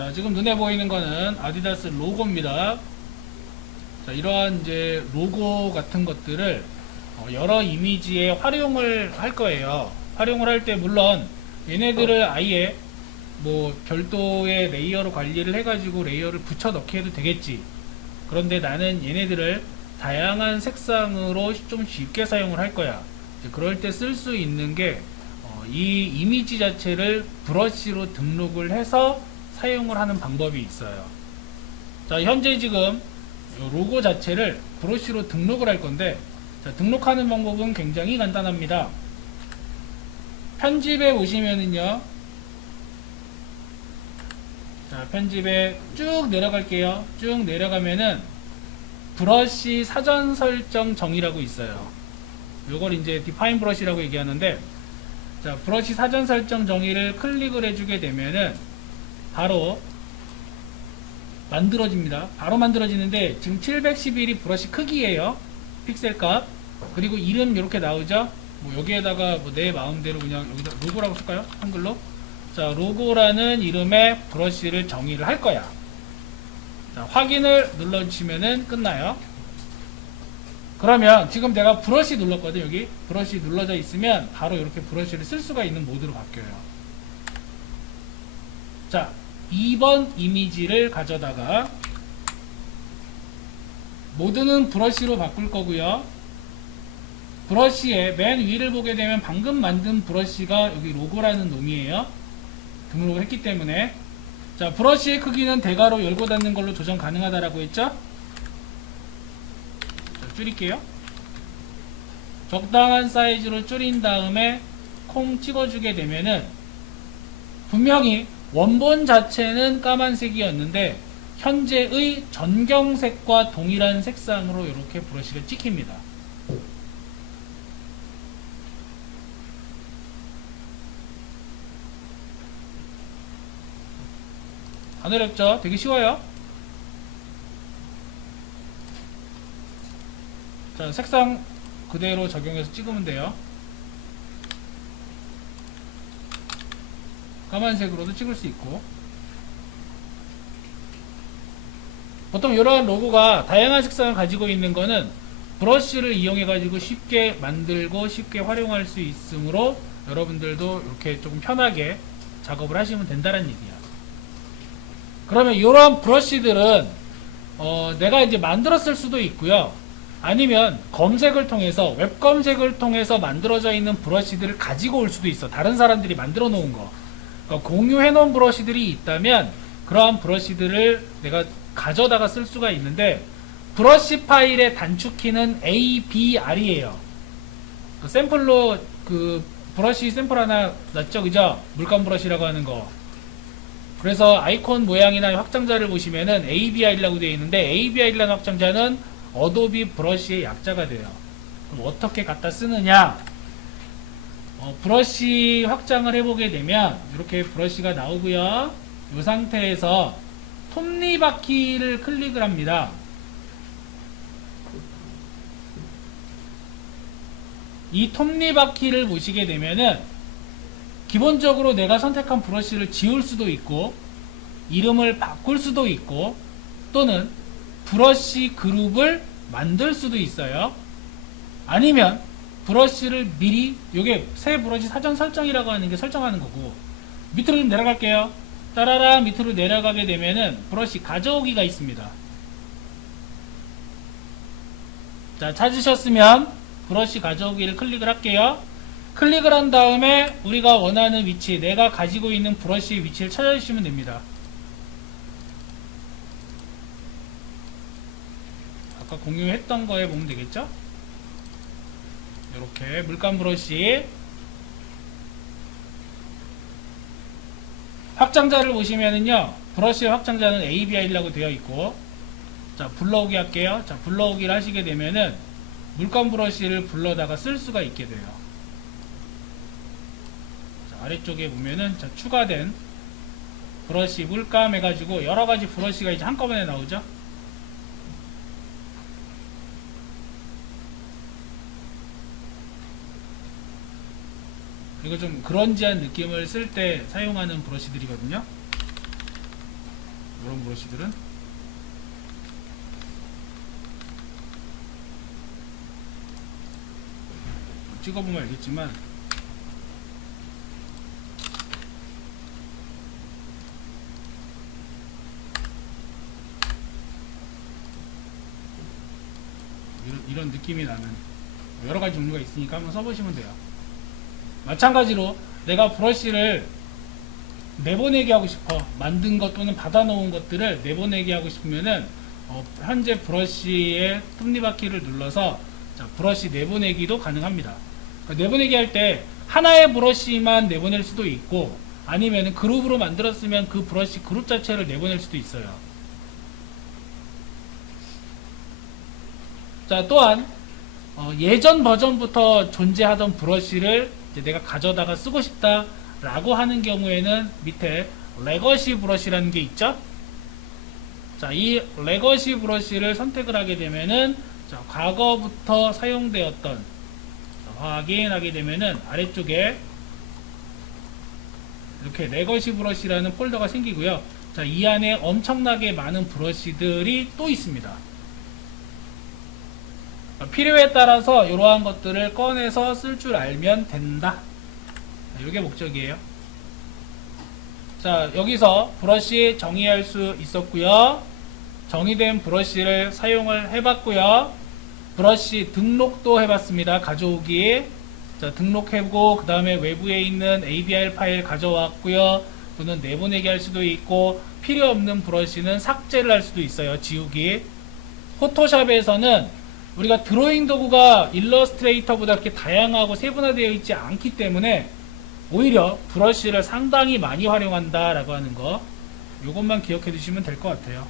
자, 지금 눈에 보이는 거는 아디다스 로고입니다. 자, 이러한 이제 로고 같은 것들을 여러 이미지에 활용을 할 거예요. 활용을 할 때 물론 얘네들을 아예 뭐 별도의 레이어로 관리를 해가지고 레이어를 붙여 넣게 해도 되겠지. 그런데 나는 얘네들을 다양한 색상으로 좀 쉽게 사용을 할 거야. 그럴 때 쓸 수 있는 게 이 이미지 자체를 브러쉬로 등록을 해서 사용을 하는 방법이 있어요. 자, 현재 지금 로고 자체를 브러쉬로 등록을 할 건데, 자, 등록하는 방법은 굉장히 간단합니다. 편집에 보시면은요, 자, 편집에 쭉 내려갈게요. 쭉 내려가면은 브러쉬 사전 설정 정의라고 있어요. 요걸 이제 디파인 브러쉬라고 얘기하는데, 자, 브러쉬 사전 설정 정의를 클릭을 해주게 되면은 바로 만들어집니다. 바로 만들어지는데 지금 711이 브러쉬 크기예요. 픽셀 값. 그리고 이름 이렇게 나오죠. 뭐 여기에다가 뭐 내 마음대로 그냥 여기다 로고라고 쓸까요? 한글로. 자, 로고라는 이름의 브러쉬를 정의를 할 거야. 자, 확인을 눌러주시면은 끝나요. 그러면 지금 내가 브러쉬 눌렀거든. 여기 브러쉬 눌러져 있으면 바로 이렇게 브러쉬를 쓸 수가 있는 모드로 바뀌어요. 자, 2번 이미지를 가져다가 모드는 브러쉬로 바꿀 거고요. 브러쉬의 맨 위를 보게 되면 방금 만든 브러쉬가 여기 로고라는 놈이에요. 등록을 했기 때문에. 자, 브러쉬의 크기는 대괄호 열고 닫는 걸로 조정 가능하다라고 했죠. 자, 줄일게요. 적당한 사이즈로 줄인 다음에 콩 찍어주게 되면은 분명히 원본 자체는 까만색이었는데 현재의 전경색과 동일한 색상으로 이렇게 브러쉬가 찍힙니다. 안 어렵죠? 되게 쉬워요. 자, 색상 그대로 적용해서 찍으면 돼요. 까만색으로도 찍을 수 있고. 보통 이러한 로고가 다양한 색상을 가지고 있는 거는 브러쉬를 이용해 가지고 쉽게 만들고 쉽게 활용할 수 있으므로 여러분들도 이렇게 조금 편하게 작업을 하시면 된다는 얘기야. 그러면 이러한 브러쉬들은 내가 이제 만들었을 수도 있고요. 아니면 검색을 통해서 웹 검색을 통해서 만들어져 있는 브러쉬들을 가지고 올 수도 있어. 다른 사람들이 만들어 놓은 거. 그러니까 공유해 놓은 브러쉬들이 있다면 그러한 브러쉬들을 내가 가져다가 쓸 수가 있는데 브러쉬 파일의 단축키는 ABR이에요. 그 샘플로 그 브러쉬 샘플 하나 놨죠, 그죠? 물감 브러쉬라고 하는 거. 그래서 아이콘 모양이나 확장자를 보시면은 ABR이라고 되어 있는데 ABR이라는 확장자는 어도비 브러쉬의 약자가 돼요. 그럼 어떻게 갖다 쓰느냐? 브러쉬 확장을 해보게 되면 이렇게 브러쉬가 나오고요. 이 상태에서 톱니바퀴를 클릭을 합니다. 이 톱니바퀴를 보시게 되면은 기본적으로 내가 선택한 브러쉬를 지울 수도 있고 이름을 바꿀 수도 있고 또는 브러쉬 그룹을 만들 수도 있어요. 아니면 브러쉬를 미리 요게 새 브러쉬 사전 설정이라고 하는 게 설정하는 거고 밑으로 좀 내려갈게요. 따라라 밑으로 내려가게 되면은 브러쉬 가져오기가 있습니다. 자, 찾으셨으면 브러쉬 가져오기를 클릭을 할게요. 클릭을 한 다음에 우리가 원하는 위치, 내가 가지고 있는 브러쉬의 위치를 찾아주시면 됩니다. 아까 공유했던 거에 보면 되겠죠? 이렇게 물감 브러쉬 확장자를 보시면은요, 브러쉬의 확장자는 ABR이라고 되어 있고, 자, 불러오기 할게요. 자, 불러오기를 하시게 되면은 물감 브러쉬를 불러다가 쓸 수가 있게 돼요. 자, 아래쪽에 보면은 자, 추가된 브러쉬 물감 해가지고 여러가지 브러쉬가 이제 한꺼번에 나오죠. 그리고 좀 그런지한 느낌을 쓸 때 사용하는 브러쉬들이거든요. 이런 브러쉬들은 찍어보면 알겠지만 이런 느낌이 나는 여러가지 종류가 있으니까 한번 써보시면 돼요. 마찬가지로 내가 브러쉬를 내보내게 하고 싶어, 만든 것 또는 받아놓은 것들을 내보내게 하고 싶으면은 현재 브러쉬의 톱니바퀴를 눌러서 자, 브러쉬 내보내기도 가능합니다. 그러니까 내보내기 할 때 하나의 브러쉬만 내보낼 수도 있고, 아니면 그룹으로 만들었으면 그 브러쉬 그룹 자체를 내보낼 수도 있어요. 자, 또한 예전 버전부터 존재하던 브러쉬를 이제 내가 가져다가 쓰고 싶다 라고 하는 경우에는 밑에 레거시 브러쉬라는 게 있죠. 자, 이 레거시 브러쉬를 선택을 하게 되면은 자, 과거부터 사용되었던 자, 확인하게 되면은 아래쪽에 이렇게 레거시 브러쉬라는 폴더가 생기고요. 자, 이 안에 엄청나게 많은 브러쉬들이 또 있습니다. 필요에 따라서 이러한 것들을 꺼내서 쓸 줄 알면 된다. 이게 목적이에요. 자, 여기서 브러쉬 정의할 수 있었고요. 정의된 브러쉬를 사용을 해봤고요. 브러쉬 등록도 해봤습니다. 가져오기. 자, 등록해보고 그 다음에 외부에 있는 ABR 파일 가져왔고요. 또는 내보내기 할 수도 있고, 필요 없는 브러쉬는 삭제를 할 수도 있어요. 지우기. 포토샵에서는 우리가 드로잉 도구가 일러스트레이터보다 그렇게 다양하고 세분화되어 있지 않기 때문에 오히려 브러쉬를 상당히 많이 활용한다 라고 하는 거, 요것만 기억해 두시면 될 것 같아요.